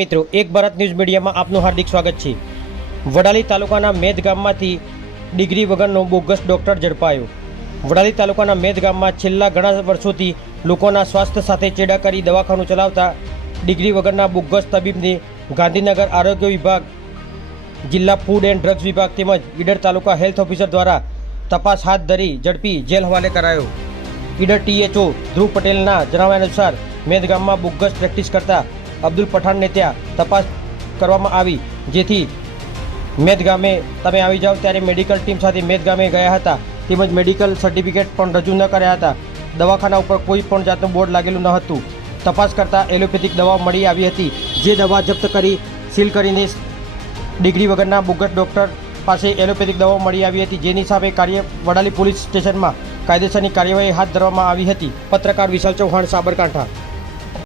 મિત્રો, એક ભારત ન્યૂઝ મીડિયામાં આપનું હાર્દિક સ્વાગત છે. વડાલી તાલુકાના મેદ ગામમાંથી ડિગ્રી વગરનો બોગસ ડોક્ટર ઝડપાયો. વડાલી તાલુકાના મેદ ગામમાં છેલ્લા ઘણા વર્ષોથી લોકોના સ્વાસ્થ્ય સાથે ચેડા કરી દવાખાનું ચલાવતા ડિગ્રી વગરના બોગસ તબીબને ગાંધીનગર આરોગ્ય વિભાગ, જિલ્લા ફૂડ એન્ડ ડ્રગ્સ વિભાગ તેમજ ઈડર તાલુકા હેલ્થ ઓફિસર દ્વારા તપાસ હાથ ધરી ઝડપી જેલ હવાલે કરાયો. ઈડર ટીએચઓ ધ્રુવ પટેલના જણાવ્યા અનુસાર, મેદ ગામમાં બોગસ પ્રેક્ટિસ કરતા અબ્દુલ પઠાણને ત્યાં તપાસ કરવામાં આવી, જેથી મેદ ગામે તમે આવી જાઓ ત્યારે મેડિકલ ટીમ સાથે મેદ ગામે ગયા હતા. તેમજ મેડિકલ સર્ટિફિકેટ પણ રજૂ ન કર્યા હતા. દવાખાના ઉપર કોઈ પણ જાતનું બોર્ડ લાગેલું ન હતું. તપાસ કરતાં એલોપેથિક દવા મળી આવી હતી, જે દવા જપ્ત કરી, સીલ કરીને ડિગ્રી વગરના બુગટ ડૉક્ટર પાસે એલોપેથિક દવાઓ મળી આવી હતી. જેની સામે કાર્ય, વડાલી પોલીસ સ્ટેશનમાં કાયદેસરની કાર્યવાહી હાથ ધરવામાં આવી હતી. પત્રકાર વિશાલ ચૌહાણ, સાબરકાંઠા.